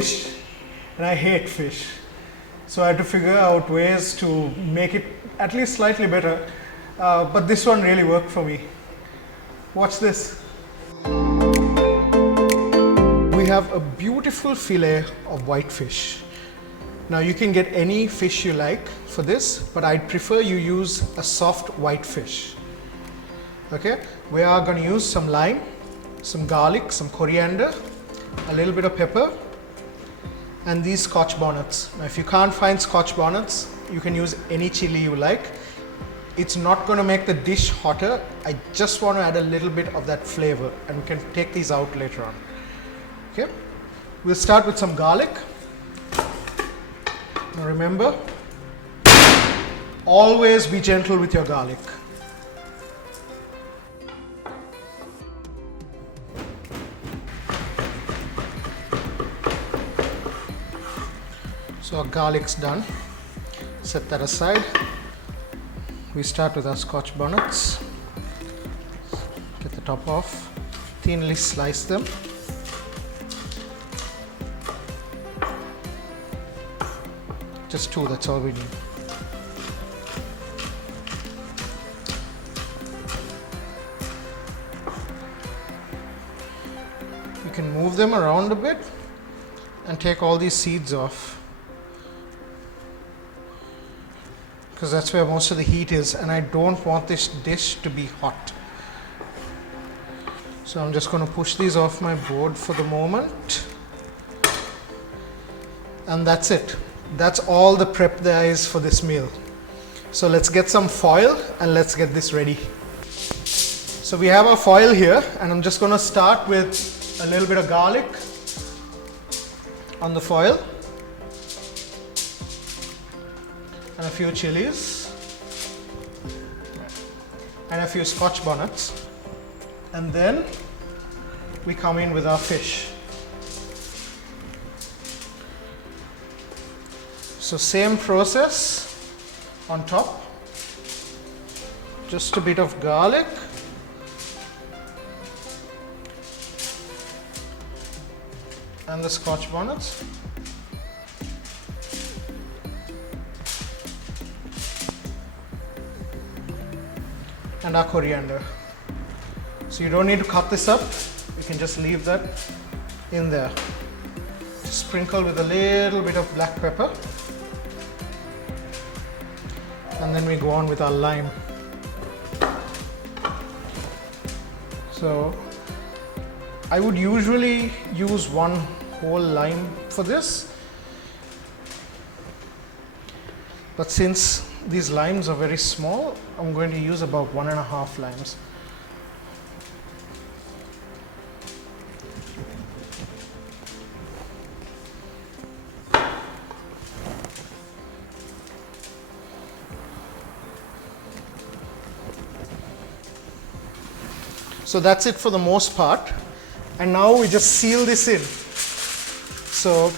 fish and I hate fish. So I had to figure out ways to make it at least slightly better. But this one really worked for me. Watch this. We have a beautiful fillet of white fish. Now you can get any fish you like for this, but I'd prefer you use a soft white fish. Okay, we are going to use some lime, some garlic, some coriander, a little bit of pepper, and these scotch bonnets. Now if you can't find scotch bonnets, you can use any chili you like. It's not going to make the dish hotter. I just want to add a little bit of that flavor, and we can take these out later on. Okay, we'll start with some garlic. Now remember, always be gentle with your garlic. So our garlic's done. Set that aside. We start with our scotch bonnets. Get the top off. Thinly slice them. Just two, that's all we need. You can move them around a bit and take all these seeds off, because that's where most of the heat is, and I don't want this dish to be hot. So I'm just going to push these off my board for the moment, and that's it. That's all the prep there is for this meal. So let's get some foil and let's get this ready. So we have our foil here, and I'm just going to start with a little bit of garlic on the foil and a few chilies and a few scotch bonnets, and then we come in with our fish. So same process on top, just a bit of garlic, and the scotch bonnets, and our coriander. So you don't need to cut this up, you can just leave that in there. Just sprinkle with a little bit of black pepper. And then we go on with our lime. So I would usually use one whole lime for this, but since these limes are very small, I'm going to use about 1.5 limes. So that's it for the most part, and now we just seal this in. So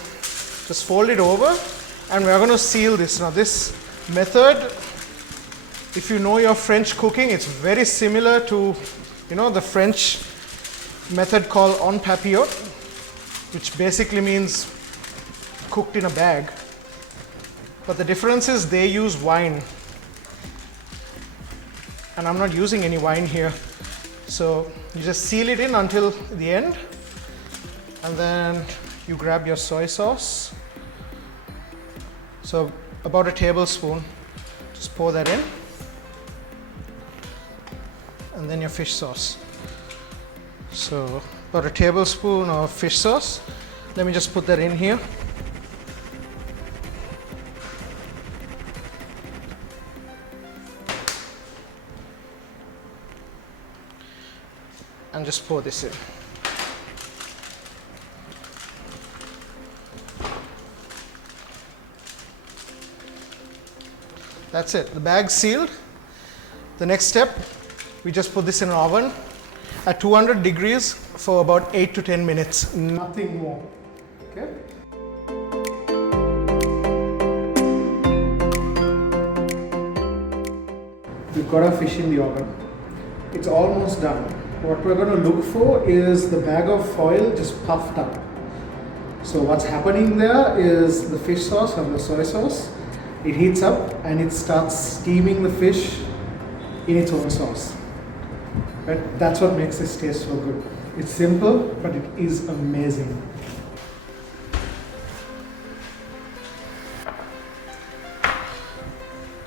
just fold it over and we're going to seal this. Now this method, if you know your French cooking, it's very similar to, you know, the French method called en papillote, which basically means cooked in a bag. But the difference is they use wine, and I'm not using any wine here. So you just seal it in until the end, and then you grab your soy sauce. So about a tablespoon, just pour that in, and then your fish sauce. So about a tablespoon of fish sauce. Let me just put that in here. And just pour this in. That's it. The bag's sealed. The next step, we just put this in an oven at 200 degrees for about 8 to 10 minutes. Nothing more. Okay? We've got our fish in the oven. It's almost done. What we're going to look for is the bag of foil just puffed up. So what's happening there is the fish sauce or the soy sauce, it heats up and it starts steaming the fish in its own sauce. Right? That's what makes this taste so good. It's simple, but it is amazing.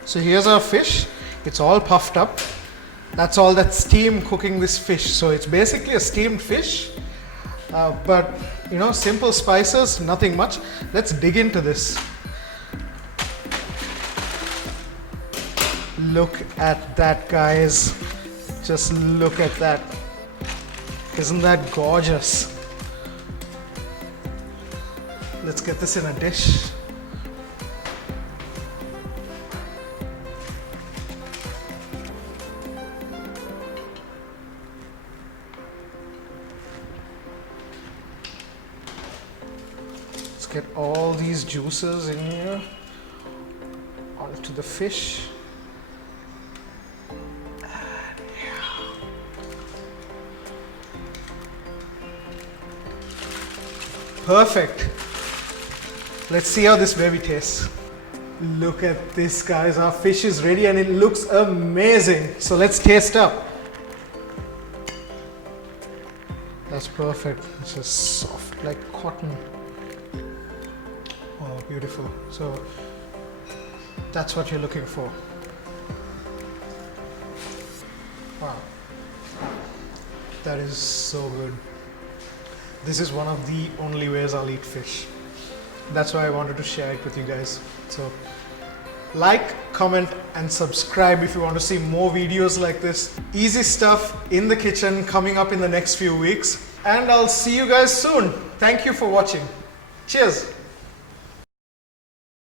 So here's our fish. It's all puffed up. That's all that steam cooking this fish. So it's basically a steamed fish, but you know, simple spices, nothing much. Let's dig into this. Look at that, guys. Just look at that. Isn't that gorgeous? Let's get this in a dish. Let's get all these juices in here onto the fish. Perfect. Let's see how this baby tastes. Look at this, guys. Our fish is ready and it looks amazing. So let's taste up. That's perfect. It's just soft like cotton. Oh, beautiful. So that's what you're looking for. Wow. That is so good. This is one of the only ways I'll eat fish. That's why I wanted to share it with you guys. So like, comment and subscribe if you want to see more videos like this. Easy stuff in the kitchen coming up in the next few weeks. And I'll see you guys soon. Thank you for watching. Cheers.